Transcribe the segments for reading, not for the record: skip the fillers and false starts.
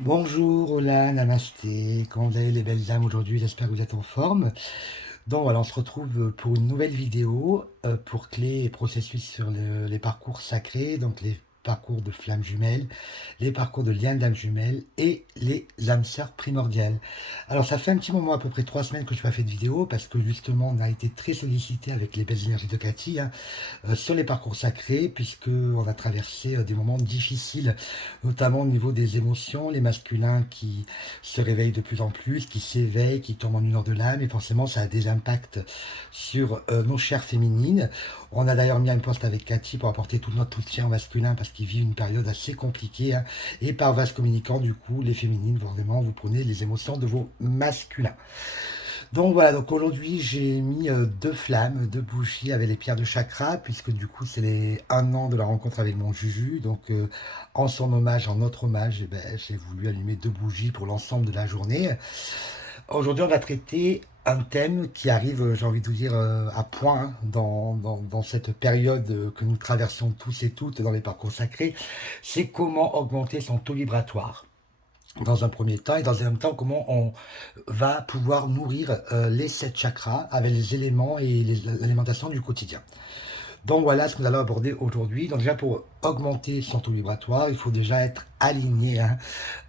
Bonjour, hola, namasté, comment vous allez les belles âmes aujourd'hui? J'espère que vous êtes en forme. Donc voilà, on se retrouve pour une nouvelle vidéo pour clés et processus sur les parcours sacrés, donc les parcours de flammes jumelles, les parcours de liens d'âmes jumelles et les âmes sœurs primordiales. Alors ça fait un petit moment, à peu près 3 semaines que je n'ai pas fait de vidéo parce que justement on a été très sollicité avec les belles énergies de Cathy, hein, sur les parcours sacrés, puisque on a traversé des moments difficiles, notamment au niveau des émotions, les masculins qui se réveillent de plus en plus, qui s'éveillent, qui tombent en une heure de l'âme, et forcément ça a des impacts sur nos chairs féminines. On a d'ailleurs mis un post avec Cathy pour apporter tout notre soutien aux masculins parce qu'ils vivent une période assez compliquée, hein, et par vase communicant, du coup, les féminines, vraiment, vous prenez les émotions de vos masculins. Donc voilà, donc aujourd'hui j'ai mis deux flammes, deux bougies avec les pierres de chakra, puisque du coup c'est les 1 an de la rencontre avec mon Juju. Donc en son hommage, en notre hommage, eh ben, j'ai voulu allumer deux bougies pour l'ensemble de la journée. Aujourd'hui on va traiter un thème qui arrive, j'ai envie de vous dire, à point, hein, dans cette période que nous traversons tous et toutes dans les parcours sacrés. C'est comment augmenter son taux vibratoire dans un premier temps, et dans un même temps comment on va pouvoir nourrir les 7 chakras avec les éléments et l'alimentation du quotidien. Donc voilà ce que nous allons aborder aujourd'hui. Donc déjà pour augmenter son taux vibratoire, il faut déjà être aligné, hein,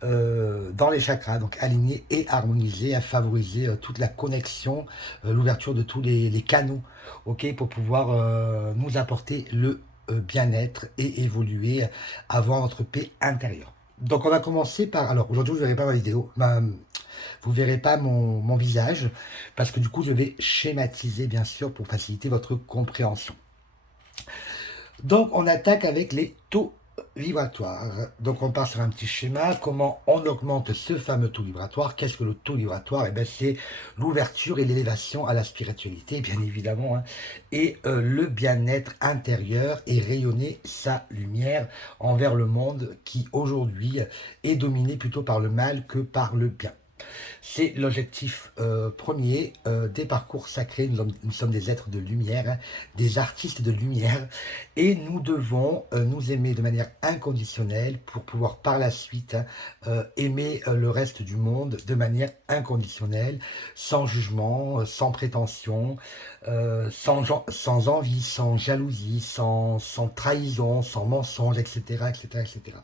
dans les chakras, donc aligné et harmonisé à favoriser toute la connexion, l'ouverture de tous les canaux, ok, pour pouvoir nous apporter le bien-être et évoluer, avoir notre paix intérieure. Donc on va commencer par... Alors aujourd'hui vous ne verrez pas ma vidéo, vous ne verrez pas mon visage, parce que du coup je vais schématiser bien sûr pour faciliter votre compréhension. Donc on attaque avec les taux vibratoires. Donc on part sur un petit schéma, comment on augmente ce fameux taux vibratoire. Qu'est-ce que le taux vibratoire? Eh bien c'est l'ouverture et l'élévation à la spiritualité, bien évidemment, hein, et le bien-être intérieur et rayonner sa lumière envers le monde qui aujourd'hui est dominé plutôt par le mal que par le bien. C'est l'objectif premier des parcours sacrés. Nous sommes des êtres de lumière, hein, des artistes de lumière, et nous devons nous aimer de manière inconditionnelle pour pouvoir par la suite, hein, aimer le reste du monde de manière inconditionnelle, sans jugement, sans prétention, sans envie, sans jalousie, sans trahison, sans mensonge, etc., etc., etc.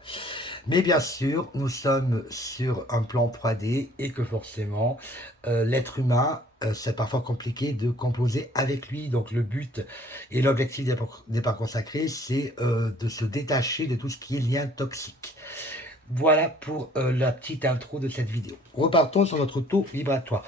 Mais bien sûr, nous sommes sur un plan 3D et que forcément, l'être humain, c'est parfois compliqué de composer avec lui. Donc le but et l'objectif des parcours sacrés, c'est de se détacher de tout ce qui est lien toxique. Voilà pour la petite intro de cette vidéo. Repartons sur notre taux vibratoire.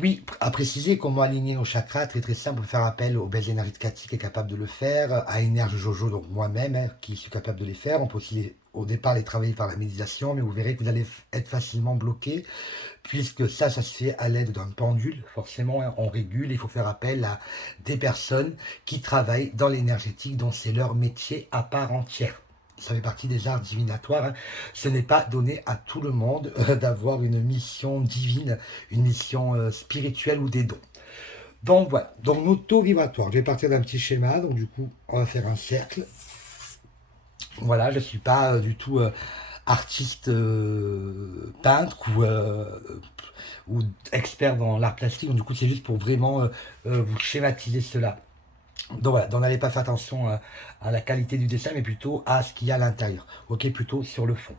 Oui, à préciser comment aligner nos chakras, très très simple, faire appel aux belles énergies de Cathy qui est capable de le faire, à Énergie Jojo, donc moi-même, hein, qui suis capable de les faire. On peut aussi au départ les travailler par la méditation, mais vous verrez que vous allez être facilement bloqué, puisque ça se fait à l'aide d'un pendule, forcément, hein, on régule, il faut faire appel à des personnes qui travaillent dans l'énergétique, dont c'est leur métier à part entière. Ça fait partie des arts divinatoires, hein. Ce n'est pas donné à tout le monde d'avoir une mission divine, une mission spirituelle ou des dons. Donc voilà, donc nos taux vibratoires. Je vais partir d'un petit schéma, donc du coup on va faire un cercle. Voilà, je ne suis pas du tout artiste peintre ou expert dans l'art plastique, donc du coup c'est juste pour vraiment vous schématiser cela. Donc voilà, donc n'allez pas faire attention à la qualité du dessin, mais plutôt à ce qu'il y a à l'intérieur, ok, plutôt sur le fond.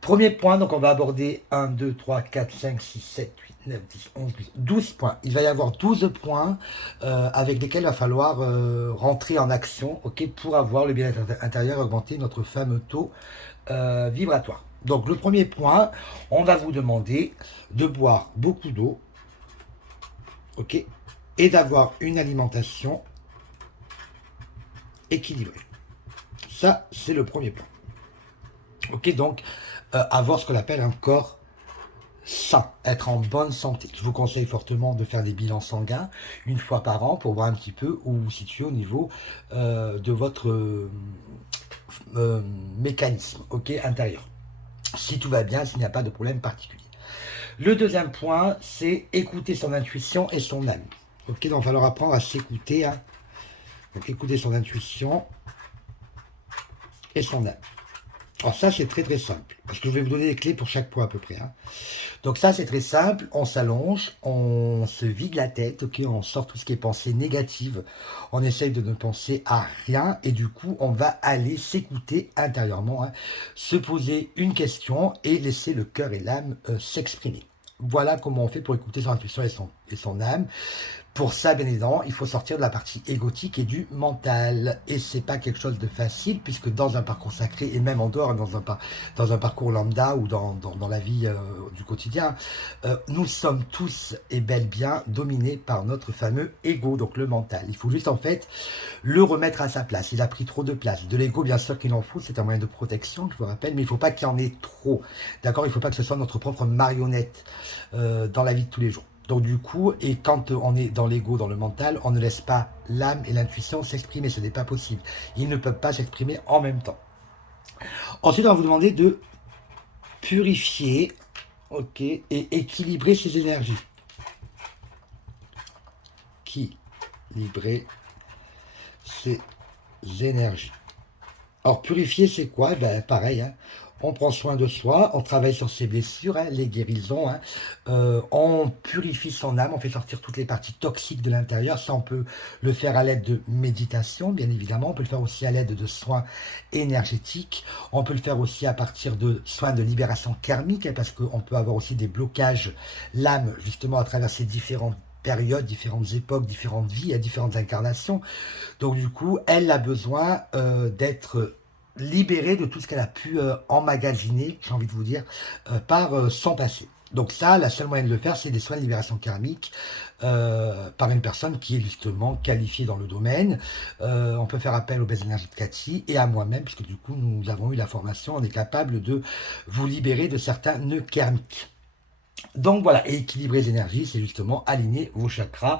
Premier point, donc on va aborder 1, 2, 3, 4, 5, 6, 7, 8, 9, 10, 11, 12 points. Il va y avoir 12 points avec lesquels il va falloir rentrer en action, ok, pour avoir le bien-être intérieur et augmenter notre fameux taux vibratoire. Donc le premier point, on va vous demander de boire beaucoup d'eau, ok, et d'avoir une alimentation équilibrée. Ça, c'est le premier point. Ok, donc avoir ce qu'on appelle un corps sain, être en bonne santé. Je vous conseille fortement de faire des bilans sanguins une fois par an pour voir un petit peu où vous vous situez au niveau de votre mécanisme, ok, intérieur. Si tout va bien, s'il n'y a pas de problème particulier. Le deuxième point, c'est écouter son intuition et son âme. Ok, donc il va falloir apprendre à s'écouter, hein. Donc écouter son intuition et son âme. Alors ça, c'est très très simple, parce que je vais vous donner les clés pour chaque point à peu près, hein. Donc ça, c'est très simple, on s'allonge, on se vide la tête, ok, on sort tout ce qui est pensée négative, on essaye de ne penser à rien, et du coup, on va aller s'écouter intérieurement, hein, se poser une question et laisser le cœur et l'âme s'exprimer. Voilà comment on fait pour écouter son intuition et son âme. Pour ça, bien évidemment, il faut sortir de la partie égotique et du mental. Et c'est pas quelque chose de facile, puisque dans un parcours sacré, et même en dehors, dans un parcours lambda ou dans la vie du quotidien, nous sommes tous et bel bien dominés par notre fameux ego, donc le mental. Il faut juste en fait le remettre à sa place. Il a pris trop de place. De l'ego, bien sûr qu'il en faut, c'est un moyen de protection, je vous rappelle, mais il ne faut pas qu'il y en ait trop. D'accord. Il ne faut pas que ce soit notre propre marionnette dans la vie de tous les jours. Donc du coup, et quand on est dans l'ego, dans le mental, on ne laisse pas l'âme et l'intuition s'exprimer, ce n'est pas possible. Ils ne peuvent pas s'exprimer en même temps. Ensuite, on va vous demander de purifier, ok, et équilibrer ces énergies. Équilibrer ces énergies. Alors purifier, c'est quoi? Ben, pareil, hein. On prend soin de soi, on travaille sur ses blessures, hein, les guérisons, hein. On purifie son âme, on fait sortir toutes les parties toxiques de l'intérieur. Ça, on peut le faire à l'aide de méditation, bien évidemment. On peut le faire aussi à l'aide de soins énergétiques. On peut le faire aussi à partir de soins de libération karmique, hein, parce qu'on peut avoir aussi des blocages, l'âme, justement, à travers ces différentes périodes, différentes époques, différentes vies, à différentes incarnations. Donc du coup, elle a besoin d'être libérée de tout ce qu'elle a pu emmagasiner, j'ai envie de vous dire, par son passé. Donc ça, la seule moyen de le faire, c'est des soins de libération karmique par une personne qui est justement qualifiée dans le domaine. On peut faire appel aux belles énergies de Cathy et à moi-même, puisque du coup, nous avons eu la formation, on est capable de vous libérer de certains nœuds karmiques. Donc voilà, et équilibrer les énergies, c'est justement aligner vos chakras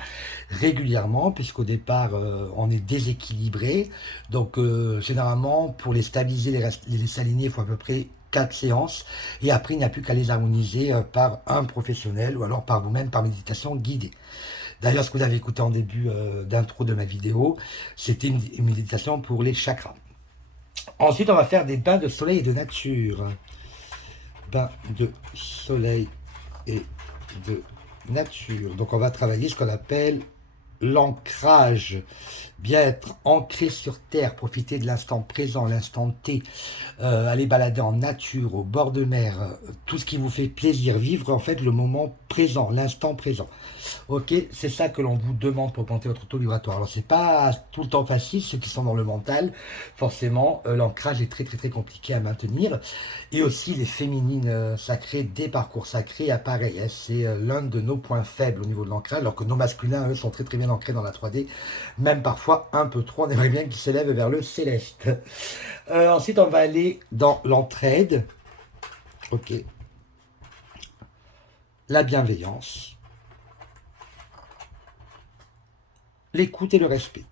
régulièrement, puisqu'au départ, on est déséquilibré. Donc généralement, pour les stabiliser, les aligner, il faut à peu près 4 séances. Et après, il n'y a plus qu'à les harmoniser par un professionnel ou alors par vous-même, par méditation guidée. D'ailleurs, ce que vous avez écouté en début d'intro de ma vidéo, c'était une méditation pour les chakras. Ensuite, on va faire des bains de soleil et de nature. Bains de soleil et de nature. Donc on va travailler ce qu'on appelle l'ancrage, bien être ancré sur terre, profiter de l'instant présent, l'instant T, aller balader en nature, au bord de mer, tout ce qui vous fait plaisir, vivre en fait le moment présent, l'instant présent. Ok, c'est ça que l'on vous demande pour augmenter votre taux vibratoire. Alors c'est pas tout le temps facile, ceux qui sont dans le mental, forcément l'ancrage est très très très compliqué à maintenir. Et aussi les féminines sacrées des parcours sacrés, pareil, hein, c'est l'un de nos points faibles au niveau de l'ancrage, alors que nos masculins, eux, sont très très bien ancrés dans la 3D, même parfois un peu trop, on aimerait bien qu'ils s'élèvent vers le céleste. Ensuite, on va aller dans l'entraide, ok, la bienveillance, l'écoute et le respect.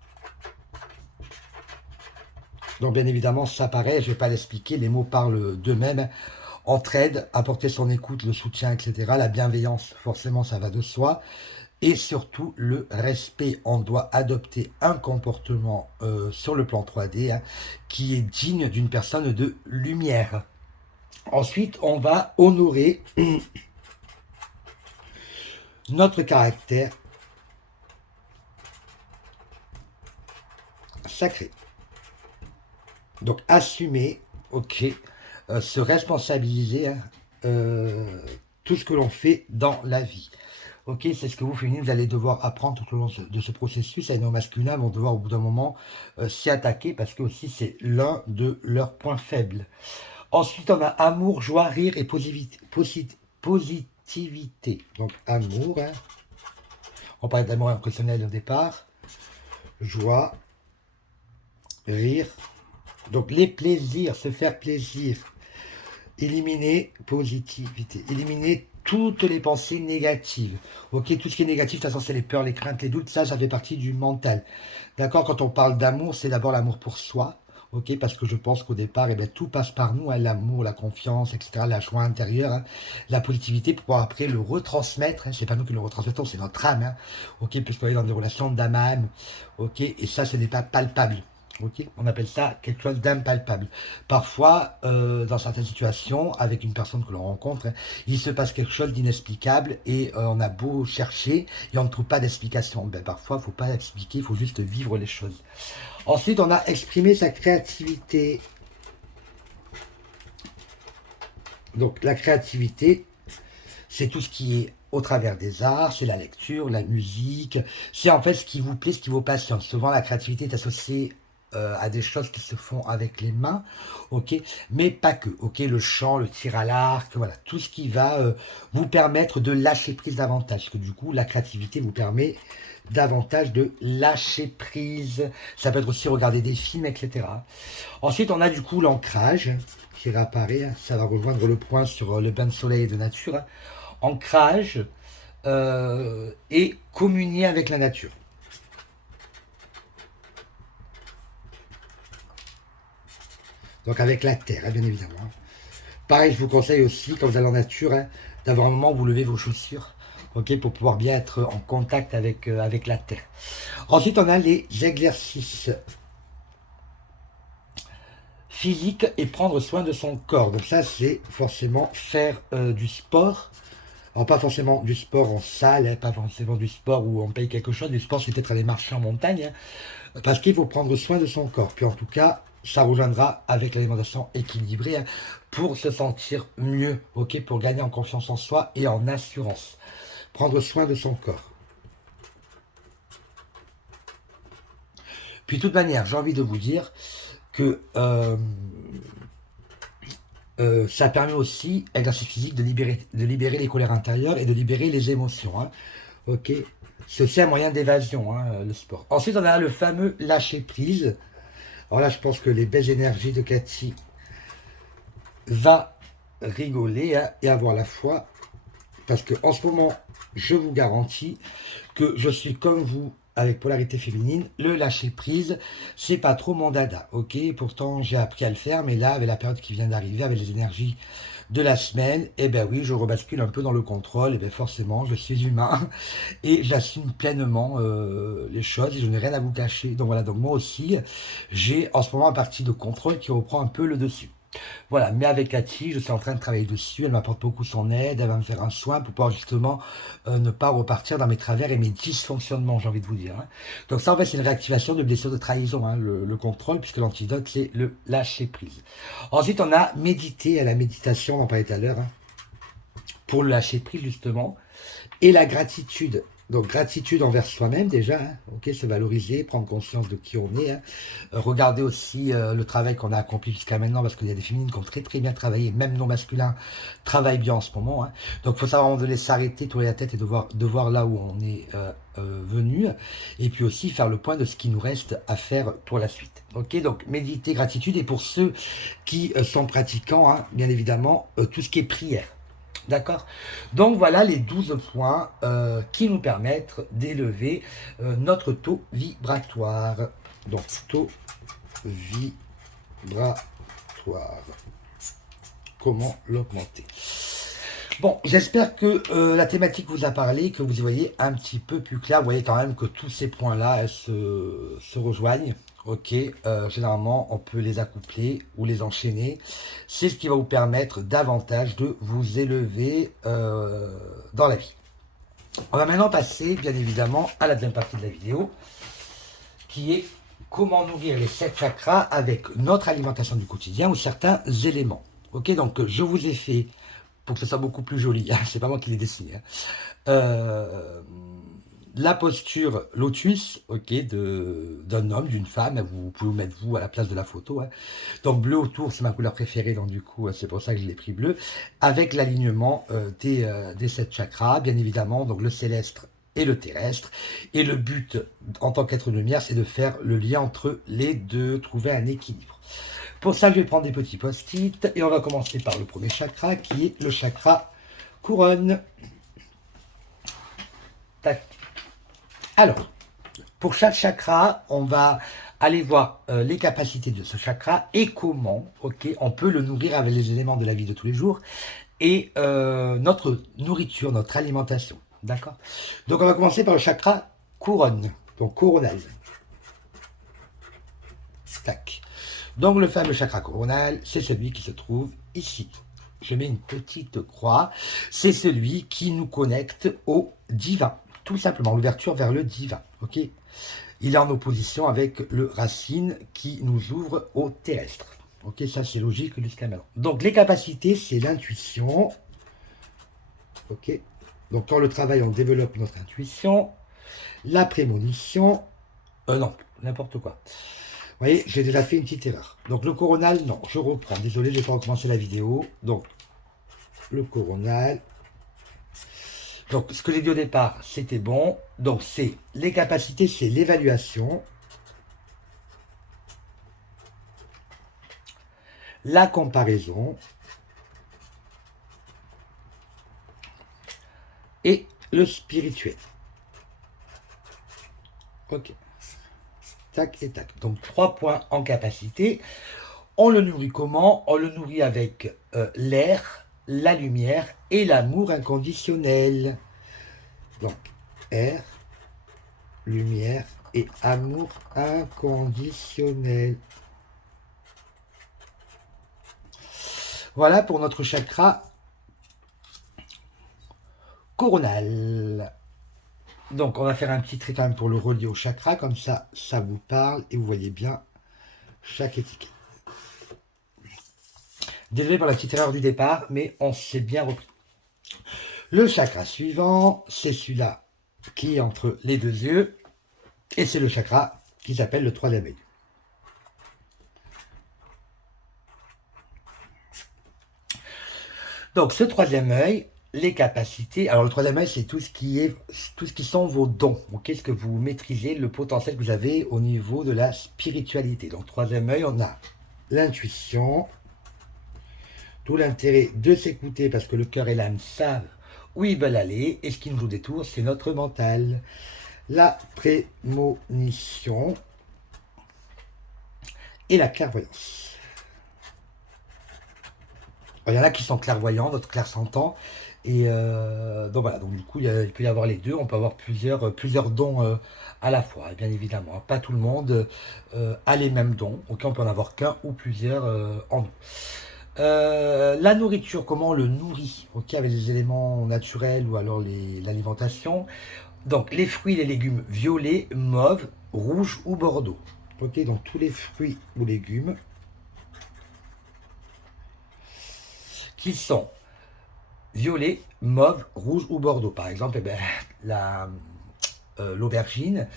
Donc bien évidemment, ça paraît, je ne vais pas l'expliquer, les mots parlent d'eux-mêmes. Entraide, apporter son écoute, le soutien, etc. La bienveillance, forcément, ça va de soi. Et surtout, le respect. On doit adopter un comportement sur le plan 3D hein, qui est digne d'une personne de lumière. Ensuite, on va honorer notre caractère sacré. Donc, assumer, ok, se responsabiliser hein, tout ce que l'on fait dans la vie. Ok, c'est ce que vous, féminines, vous allez devoir apprendre tout au long de ce processus. Et nos masculins vont devoir, au bout d'un moment, s'y attaquer parce que aussi c'est l'un de leurs points faibles. Ensuite, on a amour, joie, rire et positivité. Donc, amour, hein. On parlait d'amour inconditionnel au départ. Joie, rire. Donc, les plaisirs, se faire plaisir. Éliminer positivité. Éliminer toutes les pensées négatives. Ok, tout ce qui est négatif, de toute façon, c'est les peurs, les craintes, les doutes, ça fait partie du mental. D'accord, quand on parle d'amour, c'est d'abord l'amour pour soi. Ok, parce que je pense qu'au départ, eh bien, tout passe par nous, hein, l'amour, la confiance, etc., la joie intérieure, hein, la positivité, pour pouvoir après le retransmettre. Hein, c'est pas nous qui le retransmettons, c'est notre âme. Hein, ok, puisqu'on est dans des relations d'âme à âme. Ok, et ça, ce n'est pas palpable. Ok, on appelle ça quelque chose d'impalpable. Parfois, dans certaines situations, avec une personne que l'on rencontre, il se passe quelque chose d'inexplicable et on a beau chercher et on ne trouve pas d'explication. Ben, parfois, il ne faut pas expliquer, il faut juste vivre les choses. Ensuite, on a exprimé sa créativité. Donc, la créativité, c'est tout ce qui est au travers des arts, c'est la lecture, la musique, c'est en fait ce qui vous plaît, ce qui vous passionne. Souvent, la créativité est associée à des choses qui se font avec les mains, ok, mais pas que, ok, le chant, le tir à l'arc, voilà, tout ce qui va vous permettre de lâcher prise davantage, parce que du coup, la créativité vous permet davantage de lâcher prise. Ça peut être aussi regarder des films, etc. Ensuite, on a du coup l'ancrage qui réapparaît, hein. Ça va rejoindre le point sur le bain de soleil de nature, hein. Ancrage et communier avec la nature. Donc avec la terre, hein, bien évidemment. Pareil, je vous conseille aussi, quand vous allez en nature, hein, d'avoir un moment où vous levez vos chaussures, ok, pour pouvoir bien être en contact avec la terre. Ensuite, on a les exercices physiques et prendre soin de son corps. Donc ça, c'est forcément faire du sport. Alors pas forcément du sport en salle, hein, pas forcément du sport où on paye quelque chose. Du sport, c'est peut-être aller marcher en montagne, hein, parce qu'il faut prendre soin de son corps. Puis en tout cas, ça rejoindra avec l'alimentation équilibrée, hein, pour se sentir mieux, ok, pour gagner en confiance en soi et en assurance. Prendre soin de son corps. Puis de toute manière, j'ai envie de vous dire que ça permet aussi, exercice physique, de libérer les colères intérieures et de libérer les émotions, hein. Ok, c'est un moyen d'évasion, hein, le sport. Ensuite, on a le fameux lâcher prise. Alors là, je pense que les belles énergies de Cathy va rigoler, hein, et avoir la foi, parce que en ce moment, je vous garantis que je suis comme vous avec polarité féminine. Le lâcher prise, c'est pas trop mon dada, ok. Pourtant, j'ai appris à le faire, mais là, avec la période qui vient d'arriver, avec les énergies de la semaine, eh ben oui, je rebascule un peu dans le contrôle. Et bien forcément, je suis humain et j'assume pleinement les choses et je n'ai rien à vous cacher. Donc voilà, donc moi aussi, j'ai en ce moment un parti de contrôle qui reprend un peu le dessus. Voilà, mais avec Cathy, je suis en train de travailler dessus. Elle m'apporte beaucoup son aide. Elle va me faire un soin pour pouvoir justement ne pas repartir dans mes travers et mes dysfonctionnements, j'ai envie de vous dire, hein. Donc ça, en fait, c'est une réactivation de blessure de trahison, hein, le contrôle, puisque l'antidote, c'est le lâcher prise. Ensuite, on a médité, à la méditation, on en parlait tout à l'heure, hein, pour le lâcher prise, justement. Et la gratitude. Donc gratitude envers soi-même déjà, hein, ok, se valoriser, prendre conscience de qui on est, hein. Regarder aussi le travail qu'on a accompli jusqu'à maintenant, parce qu'il y a des féminines qui ont très très bien travaillé, même non masculins travaillent bien en ce moment, hein. Donc il faut savoir à un moment donné s'arrêter, tourner la tête et de voir là où on est venu, et puis aussi faire le point de ce qui nous reste à faire pour la suite. Ok, donc méditer, gratitude, et pour ceux qui sont pratiquants, hein, bien évidemment, tout ce qui est prière. D'accord. Donc voilà les 12 points qui nous permettent d'élever notre taux vibratoire. Donc taux vibratoire. Comment l'augmenter? Bon, j'espère que la thématique vous a parlé, que vous y voyez un petit peu plus clair. Vous voyez quand même que tous ces points-là se rejoignent. Ok, généralement, on peut les accoupler ou les enchaîner. C'est ce qui va vous permettre davantage de vous élever dans la vie. On va maintenant passer, bien évidemment, à la deuxième partie de la vidéo, qui est comment nourrir les 7 chakras avec notre alimentation du quotidien ou certains éléments. Ok, donc je vous ai fait, pour que ce soit beaucoup plus joli, hein, c'est pas moi qui l'ai dessiné, hein, euh, la posture lotus, ok, d'un homme, d'une femme. Vous pouvez vous mettre vous à la place de la photo, hein. Donc bleu autour, c'est ma couleur préférée, donc du coup c'est pour ça que je l'ai pris bleu, avec l'alignement des 7 chakras, bien évidemment, donc le céleste et le terrestre. Et le but en tant qu'être de lumière, c'est de faire le lien entre les deux, trouver un équilibre. Pour ça, je vais prendre des petits post-it et on va commencer par le premier chakra qui est le chakra couronne. Tac. Alors, pour chaque chakra, on va aller voir les capacités de ce chakra et comment, ok, on peut le nourrir avec les éléments de la vie de tous les jours et notre nourriture, notre alimentation. D'accord. Donc, on va commencer par le chakra couronne, donc coronal. Tac. Donc le fameux chakra coronal, c'est celui qui se trouve ici. Je mets une petite croix. C'est celui qui nous connecte au divin. Tout simplement, l'ouverture vers le divin. Ok. Il est en opposition avec le racine qui nous ouvre au terrestre. Ok, ça c'est logique jusqu'à maintenant. Donc les capacités, c'est l'intuition. Ok. Donc quand le travail, on développe notre intuition. La prémonition. Non, n'importe quoi. Vous voyez, j'ai déjà fait une petite erreur. Donc le coronal, non, je reprends. Désolé, je n'ai pas recommencé la vidéo. Donc, le coronal. Donc, ce que j'ai dit au départ, c'était bon. Donc, c'est les capacités, c'est l'évaluation. La comparaison. Et le spirituel. Ok. Tac et tac. Donc 3 points en capacité. On le nourrit comment? On le nourrit avec l'air, la lumière et l'amour inconditionnel. Donc air, lumière et amour inconditionnel. Voilà pour notre chakra coronal. Donc on va faire un petit trait quand même pour le relier au chakra, comme ça, ça vous parle et vous voyez bien chaque étiquette. Désolé pour la petite erreur du départ, mais on s'est bien repris. Le chakra suivant, c'est celui-là qui est entre les deux yeux, et c'est le chakra qui s'appelle le troisième œil. Donc ce troisième œil, les capacités, alors le troisième œil, c'est tout ce qui sont vos dons, ok, ce que vous maîtrisez, le potentiel que vous avez au niveau de la spiritualité. Donc troisième œil, on a l'intuition, tout l'intérêt de s'écouter parce que le cœur et l'âme savent où ils veulent aller, et ce qui nous joue des tours, c'est notre mental. La prémonition et la clairvoyance. Il y en a qui sont clairvoyants, d'autres clairsentants. Et donc voilà, donc du coup, il peut y avoir les deux. On peut avoir plusieurs dons à la fois, bien évidemment. Pas tout le monde a les mêmes dons. Ok, on peut en avoir qu'un ou plusieurs en nous. La nourriture, comment on le nourrit, ok, avec les éléments naturels ou alors l'alimentation. Donc les fruits et les légumes violets, mauves, rouges ou bordeaux. Ok, donc tous les fruits ou légumes qui sont violet, mauve, rouge ou bordeaux. Par exemple, l'aubergine,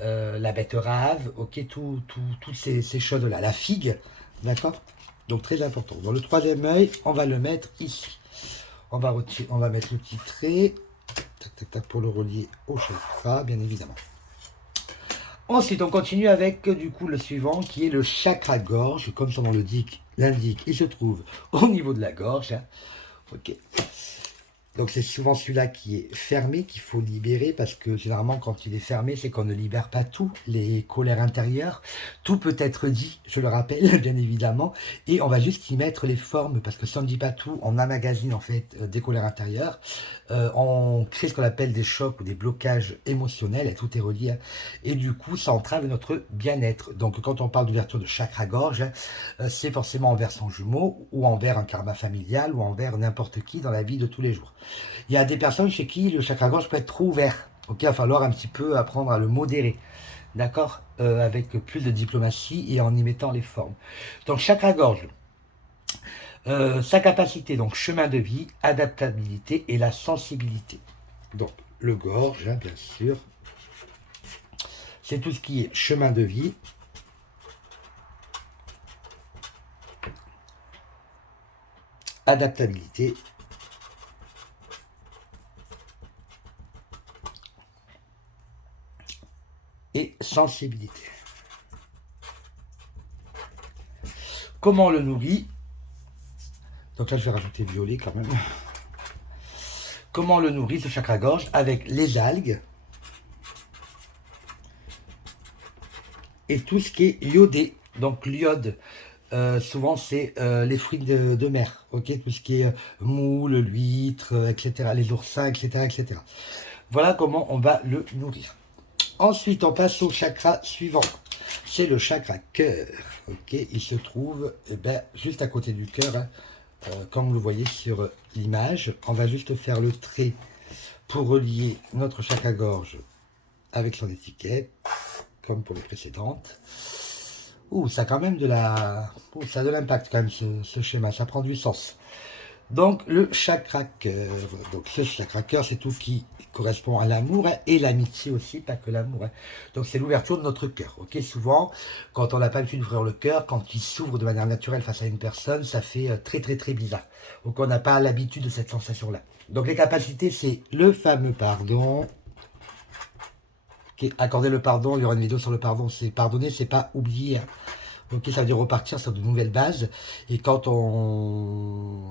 la betterave, ok, toutes ces choses-là. La figue, d'accord. Donc très important. Dans le troisième œil, on va le mettre ici. On va mettre le petit trait, tac, tac, tac, pour le relier au chakra, bien évidemment. Ensuite, on continue avec du coup le suivant qui est le chakra-gorge. Comme son nom l'indique, il se trouve au niveau de la gorge. Hein. Ok. Donc c'est souvent celui-là qui est fermé, qu'il faut libérer, parce que généralement quand il est fermé, c'est qu'on ne libère pas tout, les colères intérieures. Tout peut être dit, je le rappelle, bien évidemment, et on va juste y mettre les formes, parce que si on ne dit pas tout, on emmagasine en fait des colères intérieures, on crée ce qu'on appelle des chocs ou des blocages émotionnels, et tout est relié, hein. Et du coup ça entrave notre bien-être. Donc quand on parle d'ouverture de chakra-gorge, c'est forcément envers son jumeau, ou envers un karma familial, ou envers n'importe qui dans la vie de tous les jours. Il y a des personnes chez qui le chakra-gorge peut être trop ouvert. Ok, il va falloir un petit peu apprendre à le modérer. D'accord, avec plus de diplomatie et en y mettant les formes. Donc chakra-gorge, sa capacité, donc chemin de vie, adaptabilité et la sensibilité. Donc le gorge, hein, bien sûr, c'est tout ce qui est chemin de vie, adaptabilité et sensibilité. Comment on le nourrit? Donc là, je vais rajouter violet quand même. Comment on le nourrit, ce chakra-gorge? Avec les algues et tout ce qui est iodé. Donc l'iode, souvent c'est les fruits de mer, ok, tout ce qui est moule, l'huître, etc., les oursins, etc., etc. Voilà comment on va le nourrir. Ensuite, on passe au chakra suivant. c'est le chakra cœur. Ok, il se trouve juste à côté du cœur, hein. Comme vous le voyez sur l'image. On va juste faire le trait pour relier notre chakra gorge avec son étiquette, comme pour les précédentes. Ouh, ça a quand même ça a de l'impact quand même ce schéma, ça prend du sens. Donc le chakra cœur, donc ce chakra cœur, c'est tout ce qui correspond à l'amour, hein, et l'amitié aussi, pas que l'amour, hein. Donc c'est l'ouverture de notre cœur. Ok, souvent quand on n'a pas l'habitude d'ouvrir le cœur, quand il s'ouvre de manière naturelle face à une personne, ça fait très bizarre. Donc on n'a pas l'habitude de cette sensation-là. Donc les capacités, c'est le fameux pardon. Okay, accorder le pardon, il y aura une vidéo sur le pardon. C'est pardonner, c'est pas oublier, hein. Ok, ça veut dire repartir sur de nouvelles bases. Et quand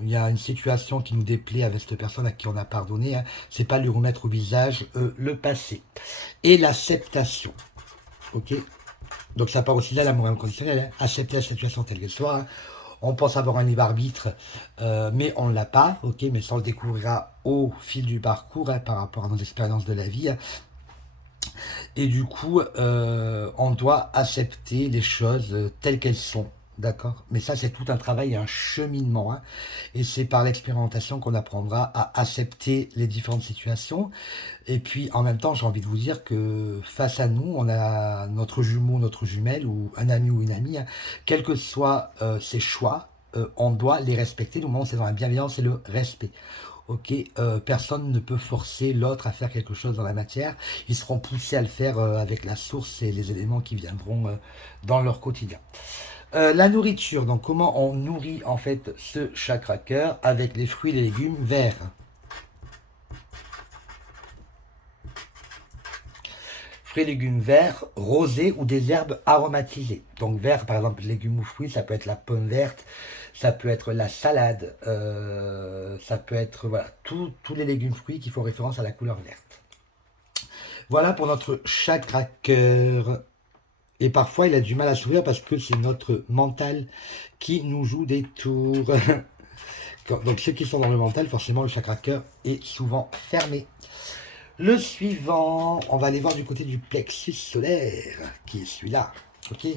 il y a une situation qui nous déplaît avec cette personne à qui on a pardonné, hein, c'est pas lui remettre au visage le passé. Et l'acceptation. Ok. Donc ça part aussi là l'amour inconditionnel, hein. Accepter la situation telle qu'elle soit, hein. On pense avoir un libre arbitre, mais on ne l'a pas. Ok, mais ça on le découvrira au fil du parcours, hein, par rapport à nos expériences de la vie, hein. Et du coup, on doit accepter les choses telles qu'elles sont. D'accord. Mais ça, c'est tout un travail et un cheminement, hein. Et c'est par l'expérimentation qu'on apprendra à accepter les différentes situations. Et puis, en même temps, j'ai envie de vous dire que face à nous, on a notre jumeau, notre jumelle, ou un ami ou une amie, hein. Quels que soient ses choix, on doit les respecter. Du moment où c'est dans la bienveillance et le respect. Ok, personne ne peut forcer l'autre à faire quelque chose dans la matière. Ils seront poussés à le faire avec la source et les éléments qui viendront dans leur quotidien. La nourriture, donc comment on nourrit en fait ce chakra cœur avec les fruits et les légumes verts. Fruits et légumes verts, rosés ou des herbes aromatisées. Donc vert, par exemple, légumes ou fruits, ça peut être la pomme verte, ça peut être la salade, ça peut être voilà, tous les légumes fruits qui font référence à la couleur verte. Voilà pour notre chakra cœur. Et parfois, il a du mal à s'ouvrir parce que c'est notre mental qui nous joue des tours. Donc ceux qui sont dans le mental, forcément, le chakra cœur est souvent fermé. Le suivant, on va aller voir du côté du plexus solaire, qui est celui-là. Ok,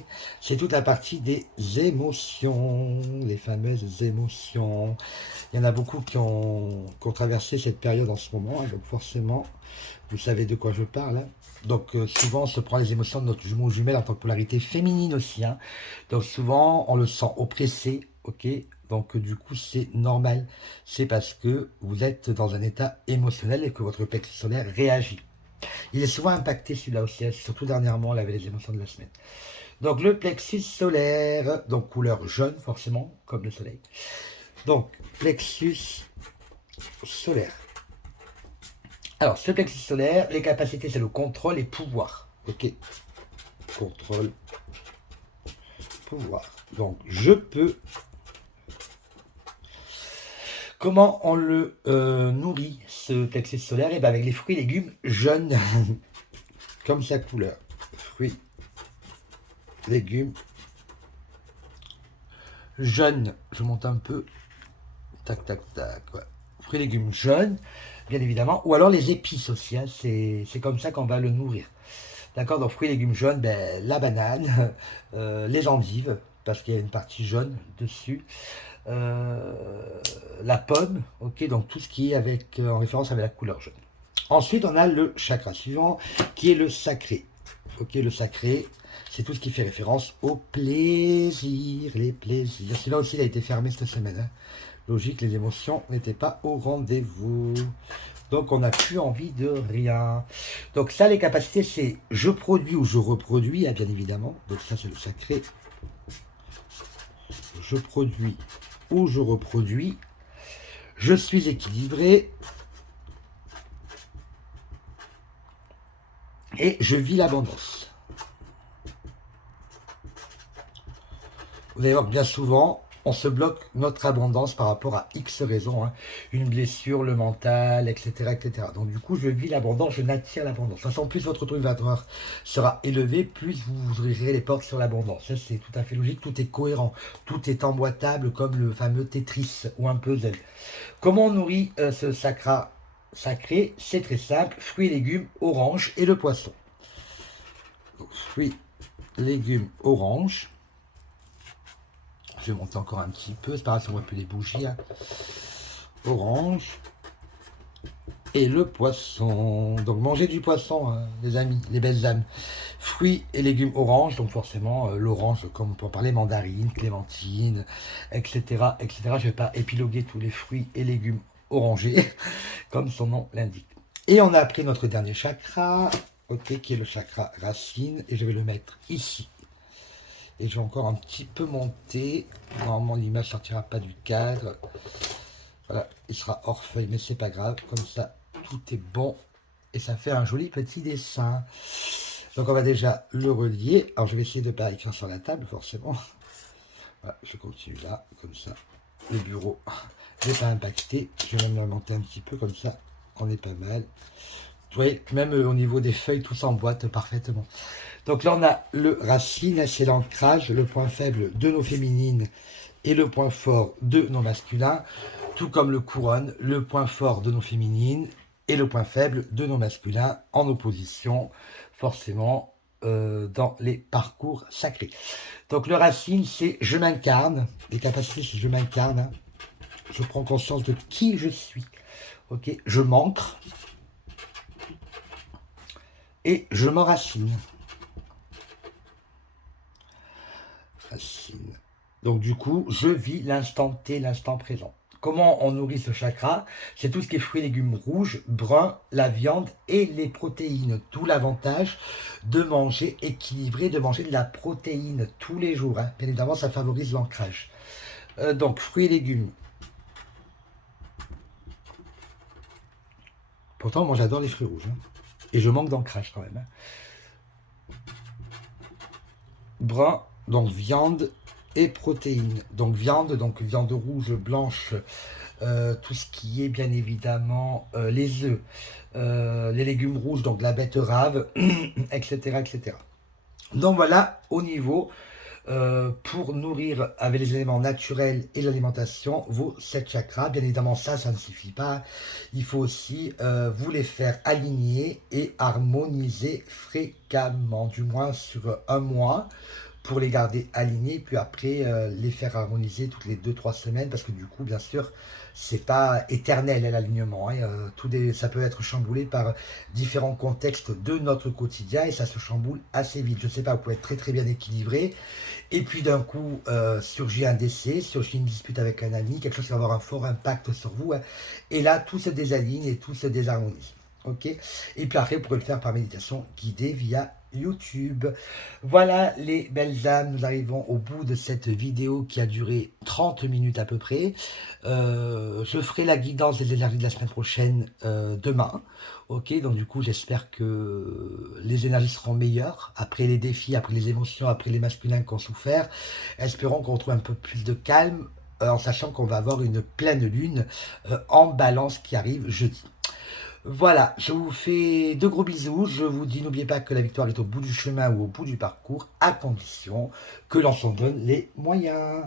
c'est toute la partie des émotions, les fameuses émotions. Il y en a beaucoup qui ont traversé cette période en ce moment, hein, donc forcément, vous savez de quoi je parle, hein. Donc souvent, on se prend les émotions de notre jumeau ou jumelle en tant que polarité féminine aussi, hein. Donc souvent, on le sent oppressé, ok. Donc du coup, c'est normal. C'est parce que vous êtes dans un état émotionnel et que votre plexus solaire réagit. Il est souvent impacté celui-là aussi, hein, surtout dernièrement, là, avec les émotions de la semaine. Donc le plexus solaire, donc couleur jaune forcément, comme le soleil. Donc plexus solaire. Alors ce plexus solaire, les capacités c'est le contrôle et pouvoir. Ok. Contrôle, pouvoir. Donc je peux. Comment on le nourrit ce plexus solaire? Et bien avec les fruits et légumes jaunes, comme sa couleur. Fruits, légumes jaunes. Je monte un peu. Tac, tac, tac. Ouais. Fruits et légumes jaunes, bien évidemment. Ou alors les épices aussi, hein. C'est comme ça qu'on va le nourrir. D'accord. Donc fruits et légumes jaunes, ben, la banane, les endives, parce qu'il y a une partie jaune dessus. La pomme, ok, donc tout ce qui est avec, en référence avec la couleur jaune. Ensuite, on a le chakra suivant, qui est le sacré. Ok, le sacré, c'est tout ce qui fait référence au plaisir, les plaisirs. Celui-là aussi, il a été fermé cette semaine, hein. Logique, les émotions n'étaient pas au rendez-vous. Donc, on n'a plus envie de rien. Donc, ça, les capacités, c'est je produis ou je reproduis, hein, bien évidemment. Donc, ça, c'est le sacré. Je produis ou je reproduis. Je suis équilibré. Et je vis l'abondance. Vous allez voir que bien souvent, on se bloque notre abondance par rapport à X raisons, hein. Une blessure, le mental, etc., etc. Donc du coup, je vis l'abondance, je n'attire l'abondance. De toute façon, plus votre taux vibratoire sera élevé, plus vous ouvrirez les portes sur l'abondance. Ça, c'est tout à fait logique, tout est cohérent. Tout est emboîtable comme le fameux Tetris ou un puzzle. Comment on nourrit ce sacré? C'est très simple, fruits et légumes, orange et le poisson. Donc, fruits légumes orange. Je vais monter encore un petit peu, c'est pas grave si on voit plus les bougies. Hein. Orange. Et le poisson. Donc mangez du poisson, hein, les amis, les belles âmes. Fruits et légumes orange, donc forcément l'orange, comme on peut en parler, mandarine, clémentine, etc., etc. Je ne vais pas épiloguer tous les fruits et légumes orangés, comme son nom l'indique. Et on a appris notre dernier chakra, ok, qui est le chakra racine, et je vais le mettre ici. Et je vais encore un petit peu monter. Normalement l'image ne sortira pas du cadre. Voilà, il sera hors feuille, mais c'est pas grave, comme ça tout est bon et ça fait un joli petit dessin. Donc on va déjà le relier. Alors je vais essayer de ne pas écrire sur la table forcément. Voilà, je continue là, comme ça. Le bureau n'est pas impacté. Je vais même le monter un petit peu comme ça. On est pas mal. Vous voyez, même au niveau des feuilles, tout s'emboîte parfaitement. Donc là on a le racine, c'est l'ancrage, le point faible de nos féminines et le point fort de nos masculins. Tout comme le couronne, le point fort de nos féminines et le point faible de nos masculins en opposition, forcément, dans les parcours sacrés. Donc le racine, c'est je m'incarne. Les capacités, c'est je m'incarne. Hein. Je prends conscience de qui je suis. Ok, je m'ancre et je m'enracine. Racine. Donc du coup, je vis l'instant T, l'instant présent. Comment on nourrit ce chakra? C'est tout ce qui est fruits et légumes rouges, bruns, la viande et les protéines. Tout l'avantage de manger équilibré, de manger de la protéine tous les jours. Hein. Bien évidemment, ça favorise l'ancrage. Donc, fruits et légumes. Pourtant, moi, j'adore les fruits rouges. Hein. Et je manque d'ancrage quand même. Hein. Brun, donc viande et protéines. Donc viande rouge, blanche, tout ce qui est bien évidemment les œufs, les légumes rouges, donc la betterave, etc., etc. Donc voilà, au niveau, pour nourrir avec les éléments naturels et l'alimentation, vos 7 chakras. Bien évidemment, ça ne suffit pas. Il faut aussi vous les faire aligner et harmoniser fréquemment, du moins sur un mois, pour les garder alignés, puis après les faire harmoniser toutes les 2-3 semaines, parce que du coup, bien sûr, c'est pas éternel l'alignement. Hein, ça peut être chamboulé par différents contextes de notre quotidien et ça se chamboule assez vite. Je ne sais pas, vous pouvez être très très bien équilibré et puis d'un coup surgit un décès, surgit une dispute avec un ami, quelque chose qui va avoir un fort impact sur vous. Hein, et là, tout se désaligne et tout se désharmonise. Ok. Et puis après, vous pourrez le faire par méditation guidée via YouTube. Voilà les belles âmes, nous arrivons au bout de cette vidéo qui a duré 30 minutes à peu près. Je ferai la guidance des énergies de la semaine prochaine demain. Ok, donc du coup j'espère que les énergies seront meilleures après les défis, après les émotions, après les masculins qui ont souffert. Espérons qu'on retrouve un peu plus de calme en sachant qu'on va avoir une pleine lune en balance qui arrive jeudi. Voilà, je vous fais de gros bisous. Je vous dis, n'oubliez pas que la victoire est au bout du chemin ou au bout du parcours, à condition que l'on s'en donne les moyens.